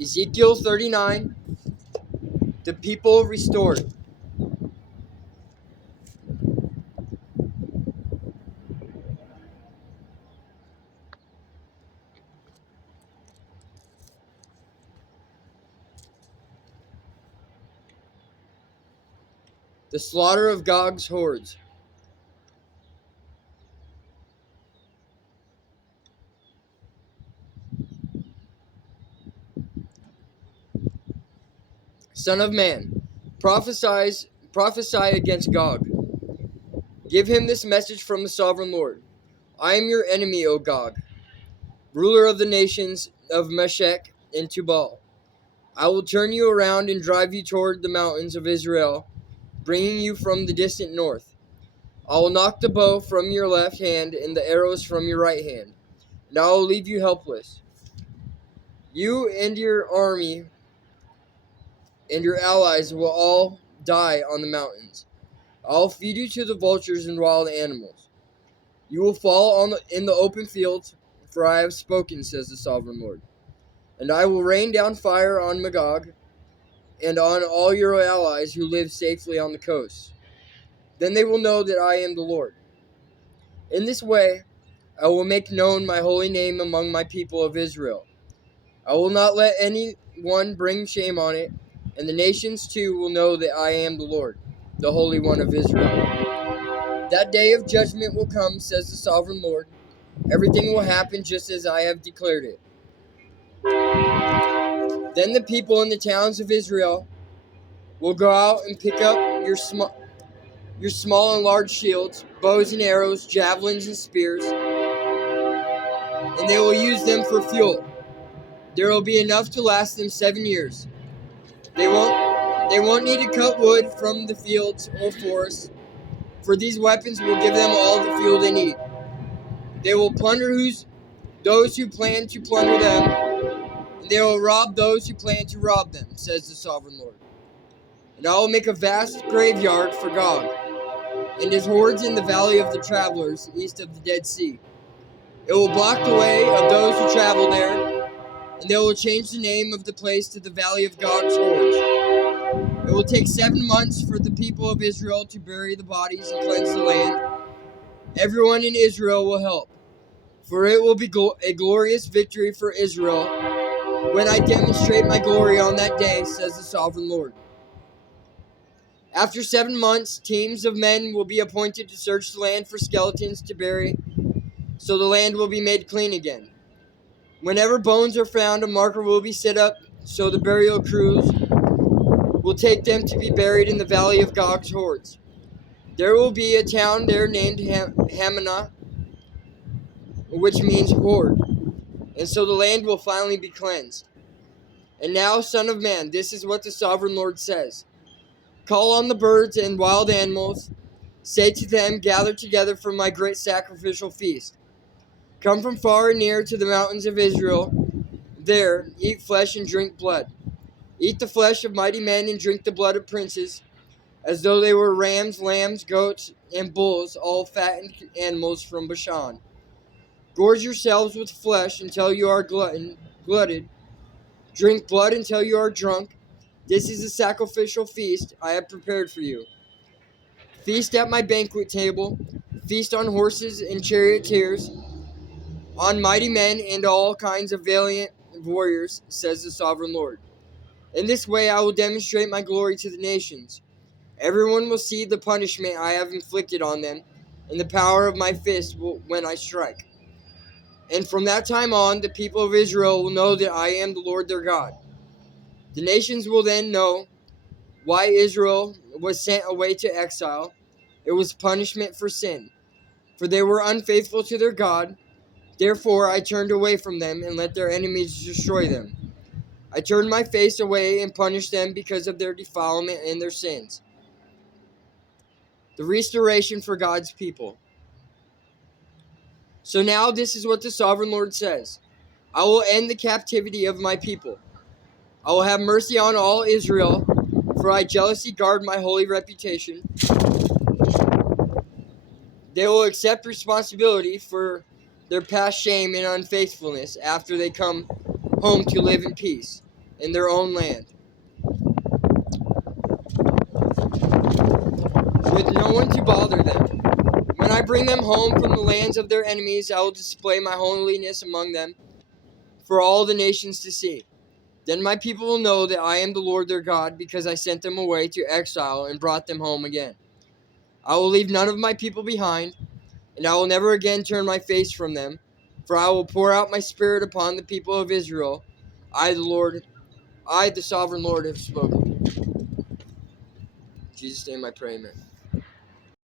Ezekiel 39, the people restored. The slaughter of Gog's hordes. Son of man, prophesy against Gog. Give him this message from the sovereign Lord. I am your enemy, O Gog, ruler of the nations of Meshech and Tubal. I will turn you around and drive you toward the mountains of Israel, bringing you from the distant north. I will knock the bow from your left hand and the arrows from your right hand, and I will leave you helpless. You and your army and your allies will all die on the mountains. I'll feed you to the vultures and wild animals. You will fall in the open fields, for I have spoken, says the sovereign Lord. And I will rain down fire on Magog and on all your allies who live safely on the coast. Then they will know that I am the Lord. In this way, I will make known my holy name among my people of Israel. I will not let anyone bring shame on it, and the nations too will know that I am the Lord, the Holy One of Israel. That day of judgment will come, says the sovereign Lord. Everything will happen just as I have declared it. Then the people in the towns of Israel will go out and pick up your small and large shields, bows and arrows, javelins and spears, and they will use them for fuel. There will be enough to last them 7 years. They won't need to cut wood from the fields or forests, for these weapons will give them all the fuel they need. They will plunder those who plan to plunder them, and they will rob those who plan to rob them, says the sovereign Lord. And I will make a vast graveyard for Gog and his hordes in the valley of the travelers east of the Dead Sea. It will block the way of those who travel there, and they will change the name of the place to the Valley of Gog's Hordes. It will take 7 months for the people of Israel to bury the bodies and cleanse the land. Everyone in Israel will help, for it will be a glorious victory for Israel when I demonstrate my glory on that day, says the sovereign Lord. After 7 months, teams of men will be appointed to search the land for skeletons to bury, so the land will be made clean again. Whenever bones are found, a marker will be set up, so the burial crews will take them to be buried in the Valley of Gog's Hordes. There will be a town there named Hamanah, which means horde, and so the land will finally be cleansed. And now, son of man, this is what the sovereign Lord says. Call on the birds and wild animals. Say to them, gather together for my great sacrificial feast. Come from far and near to the mountains of Israel. There, eat flesh and drink blood. Eat the flesh of mighty men and drink the blood of princes, as though they were rams, lambs, goats, and bulls, all fattened animals from Bashan. Gorge yourselves with flesh until you are glutted. Drink blood until you are drunk. This is the sacrificial feast I have prepared for you. Feast at my banquet table. Feast on horses and charioteers, on mighty men and all kinds of valiant warriors, says the sovereign Lord. In this way I will demonstrate my glory to the nations. Everyone will see the punishment I have inflicted on them, and the power of my fist when I strike. And from that time on, the people of Israel will know that I am the Lord their God. The nations will then know why Israel was sent away to exile. It was punishment for sin, for they were unfaithful to their God. Therefore I turned away from them and let their enemies destroy them. I turned my face away and punished them because of their defilement and their sins. The restoration for God's people. So now this is what the sovereign Lord says. I will end the captivity of my people. I will have mercy on all Israel, for I jealously guard my holy reputation. They will accept responsibility for their past shame and unfaithfulness after they come home to live in peace. in their own land, with no one to bother them. When I bring them home from the lands of their enemies, I will display my holiness among them for all the nations to see. Then my people will know that I am the Lord their God, because I sent them away to exile and brought them home again. I will leave none of my people behind, and I will never again turn my face from them, for I will pour out my spirit upon the people of Israel. I, the sovereign Lord, have spoken. In Jesus' name I pray, amen.